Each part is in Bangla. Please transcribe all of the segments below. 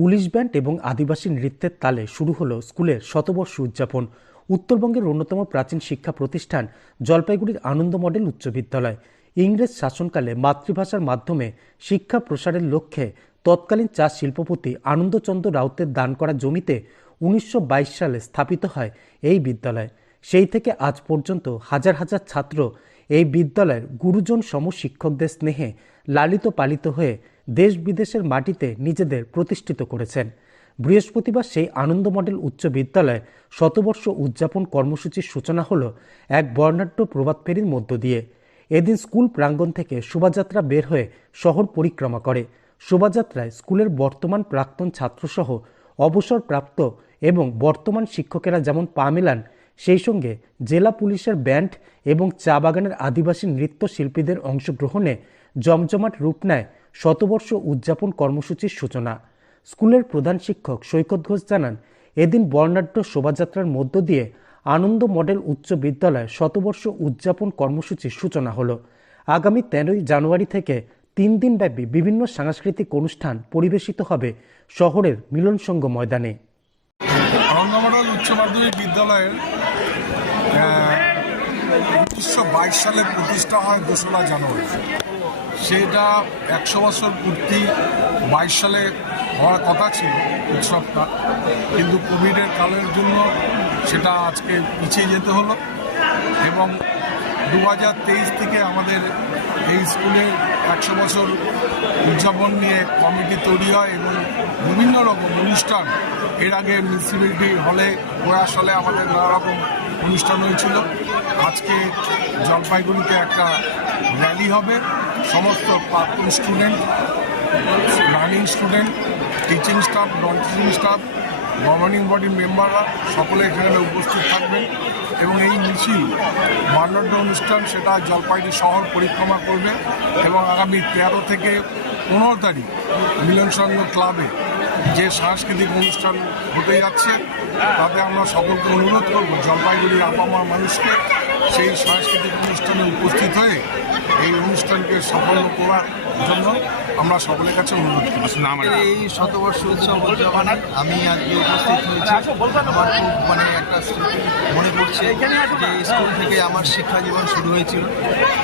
পুলিশ ব্যান্ড এবং আদিবাসী নৃত্যের তালে শুরু হলো স্কুলের শতবর্ষ উদযাপন। উত্তরবঙ্গের অন্যতম প্রাচীন শিক্ষা প্রতিষ্ঠান জলপাইগুড়ির আনন্দ মডেল উচ্চ বিদ্যালয় ইংরেজ শাসনকালে মাতৃভাষার মাধ্যমে শিক্ষা প্রসারের লক্ষ্যে তৎকালীন চা শিল্পপতি আনন্দচন্দ্র রাউতের দান করা জমিতে 1922 সালে স্থাপিত হয় এই বিদ্যালয়। সেই থেকে আজ পর্যন্ত হাজার হাজার ছাত্র এই বিদ্যালয়ের গুরুজন সম শিক্ষকদের স্নেহে লালিত পালিত হয়ে দেশ বিদেশের মাটিতে নিজেদের প্রতিষ্ঠিত করেছেন। বৃহস্পতিবার সেই আনন্দ মডেল উচ্চ বিদ্যালয়ে শতবর্ষ উদযাপন কর্মসূচির সূচনা হলো এক বর্ণাঢ্য প্রভাত ফেরির মধ্য দিয়ে। এদিন স্কুল প্রাঙ্গণ থেকে শোভাযাত্রা বের হয়ে শহর পরিক্রমা করে। শোভাযাত্রায় স্কুলের বর্তমান প্রাক্তন ছাত্রসহ অবসরপ্রাপ্ত এবং বর্তমান শিক্ষকেরা যেমন পা মেলান, সেই সঙ্গে জেলা পুলিশের ব্যান্ড এবং চা বাগানের আদিবাসী নৃত্যশিল্পীদের অংশগ্রহণে জমজমাট রূপ নেয় শতবর্ষ উদযাপন কর্মসূচির সূচনা। স্কুলের প্রধান শিক্ষক সৈকত ঘোষ জানান, এদিন বর্ণাঢ্য শোভাযাত্রার মধ্য দিয়ে আনন্দ মডেল উচ্চ বিদ্যালয় শতবর্ষ উদযাপন কর্মসূচির সূচনা হলো। আগামী 13 জানুয়ারি থেকে 3 দিনব্যাপী বিভিন্ন সাংস্কৃতিক অনুষ্ঠান পরিবেশিত হবে শহরের মিলনসংঘ ময়দানে। আনন্দ মডেল উচ্চ মাধ্যমিক বিদ্যালয়ের 1922 সালে প্রতিষ্ঠা হয় 2রা জানুয়ারি। সেটা 100 বছর পূর্তি 22 সালে হওয়ার কথা ছিল উৎসবটা, কিন্তু কোভিডের কালের জন্য সেটা আজকে পিছিয়ে যেতে হলো এবং 2023 থেকে আমাদের এই স্কুলের 100 বছর উদযাপন নিয়ে কমিটি তৈরি হয় এবং বিভিন্ন রকম অনুষ্ঠান, এর আগে মিউনিসিপ্যালিটি হলে প্রয়াস হলে আমাদের নানা রকম অনুষ্ঠান হয়েছিল। আজকে জলপাইগুড়িতে একটা র্যালি হবে, সমস্ত প্রাক্তন student, running student, teaching staff, non teaching staff, governing বডির মেম্বাররা সকলে এখানে উপস্থিত থাকবেন এবং এই মিছিল বর্ণাঢ্য অনুষ্ঠান সেটা জলপাইগুড়ি শহর পরিক্রমা করবে এবং আগামী 13 থেকে 15 তারিখ মিলনসংঘ ক্লাবে যে সাংস্কৃতিক অনুষ্ঠান হতে যাচ্ছে তাতে আমরা সকলকে অনুরোধ করব জলপাইগুড়ির আপামর মানুষকে সেই সাংস্কৃতিক অনুষ্ঠানে উপস্থিত হয়ে এই অনুষ্ঠানকে সাফল্য করার জন্য আমরা সকলের কাছে অনুরোধ করছি। এই শতবর্ষ উৎসব উদযাপনে আমি আজকে উপস্থিত হয়েছি। আমার খুব একটা স্মৃতি মনে পড়ছে যে স্কুল থেকে আমার শিক্ষা জীবন শুরু হয়েছিল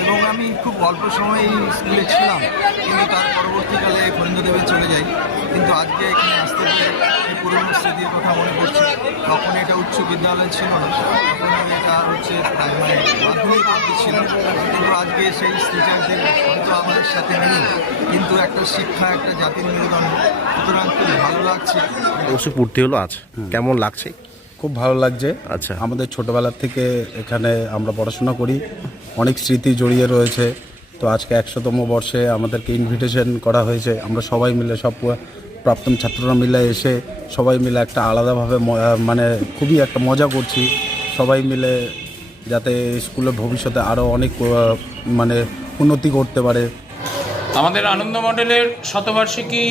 এবং আমি খুব অল্প সময় স্কুলে ছিলাম, কিন্তু তার পরবর্তীকালে ফরিন্দ্রদেবে চলে যাই। কিন্তু আজকে এখানে আসতে পেরে পুরনো স্মৃতির কথা মনে পড়ছে। তখন এটা উচ্চ বিদ্যালয় ছিল না, তখন এটা মাধ্যমিক অবধি ছিল, কিন্তু আজকে সেই টিচারদের হয়তো আমাদের সাথে নেই, কিন্তু একটা শিক্ষা একটা জাতির মেরুদণ্ড। সুতরাং খুব ভালো লাগছে। অবশ্যই পড়তে হলো আজ, কেমন লাগছে? খুব ভালো লাগছে। আচ্ছা, আমাদের ছোটোবেলার থেকে এখানে আমরা পড়াশোনা করি, অনেক স্মৃতি জড়িয়ে রয়েছে। তো আজকে 100তম বর্ষে আমাদেরকে ইনভিটেশন করা হয়েছে। আমরা সবাই মিলে, সব প্রাক্তন ছাত্ররা মিলে এসে সবাই মিলে একটা আলাদাভাবে খুবই একটা মজা করছি সবাই মিলে, যাতে স্কুলের ভবিষ্যতে আরও অনেক উন্নতি করতে পারে। আমাদের আনন্দ মডেলের শতবার্ষিকী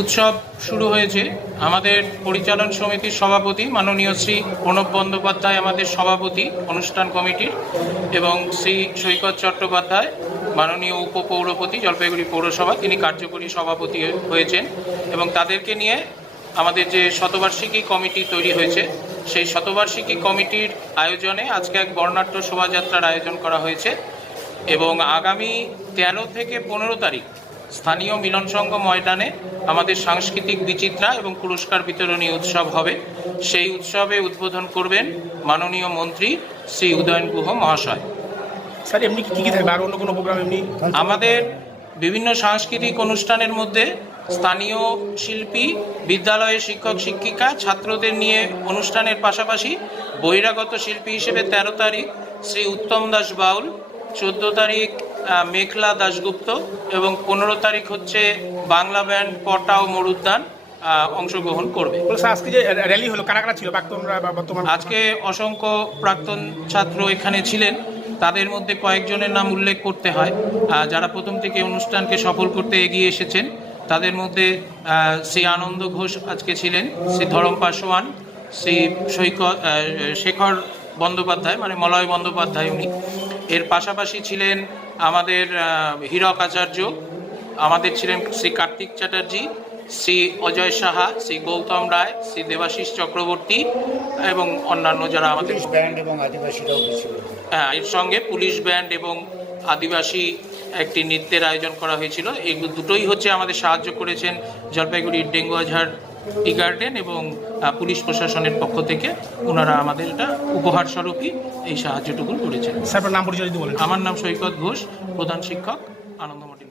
উৎসব শুরু হয়েছে। আমাদের পরিচালন সমিতির সভাপতি মাননীয় শ্রী প্রণব বন্দ্যোপাধ্যায় আমাদের সভাপতি অনুষ্ঠান কমিটির, এবং শ্রী সৈকত চট্টোপাধ্যায় মাননীয় উপপৌরপতি জলপাইগুড়ি পৌরসভা, তিনি কার্যকরী সভাপতি হয়েছেন এবং তাদেরকে নিয়ে আমাদের যে শতবার্ষিকী কমিটি তৈরি হয়েছে, সেই শতবার্ষিকী কমিটির আয়োজনে আজকে এক বর্ণাঢ্য শোভাযাত্রার আয়োজন করা হয়েছে এবং আগামী 13 থেকে 15 তারিখ স্থানীয় মিলনসংঘ ময়দানে আমাদের সাংস্কৃতিক বিচিত্রা এবং পুরস্কার বিতরণী উৎসব হবে। সেই উৎসবে উদ্বোধন করবেন মাননীয় মন্ত্রী শ্রী উদয়ন গুহ মহাশয়। স্যার, এমনি কি থাকবে আর অন্য কোনো প্রোগ্রাম? এমনি আমাদের বিভিন্ন সাংস্কৃতিক অনুষ্ঠানের মধ্যে স্থানীয় শিল্পী, বিদ্যালয়ের শিক্ষক শিক্ষিকা, ছাত্রদের নিয়ে অনুষ্ঠানের পাশাপাশি বহিরাগত শিল্পী হিসেবে 13 তারিখ শ্রী উত্তম দাস বাউল, 14 তারিখ মেঘলা দাশগুপ্ত এবং 15 তারিখ হচ্ছে বাংলা ব্যান্ড পটা ও মরুদ্যান অংশগ্রহণ করবে। আজকে যে র্যালি হলো, কারা কারা ছিল প্রাক্তনরা বা বর্তমান? আজকে অসংখ্য প্রাক্তন ছাত্র এখানে ছিলেন, তাদের মধ্যে কয়েকজনের নাম উল্লেখ করতে হয় যারা প্রথম থেকে অনুষ্ঠানকে সফল করতে এগিয়ে এসেছেন। তাদের মধ্যে শ্রী আনন্দ ঘোষ আজকে ছিলেন, শ্রী ধরম পাসওয়ান, শ্রী শেখর বন্দ্যোপাধ্যায় মলয় বন্দ্যোপাধ্যায় উনি। এর পাশাপাশি ছিলেন আমাদের হীরক আচার্য, আমাদের ছিলেন শ্রী কার্তিক চ্যাটার্জি, শ্রী অজয় সাহা, শ্রী গৌতম রায়, শ্রী দেবাশিস চক্রবর্তী এবং অন্যান্য যারা আমাদের ব্যান্ড এবং আদিবাসীরাও ছিল। হ্যাঁ, এর সঙ্গে পুলিশ ব্যান্ড এবং আদিবাসী একটি নৃত্যের আয়োজন করা হয়েছিল। এগুলো দুটোই হচ্ছে আমাদের সাহায্য করেছেন জলপাইগুড়ির ডেঙ্গু আজহার টি গার্ডেন এবং পুলিশ প্রশাসনের পক্ষ থেকে। ওনারা আমাদের এটা উপহার স্বরূপই এই সাহায্যটুকু করেছেন। স্যার আপনার নাম পরিচয় যদি বলেন। আমার নাম সৈকত ঘোষ, প্রধান শিক্ষক, আনন্দমঠি।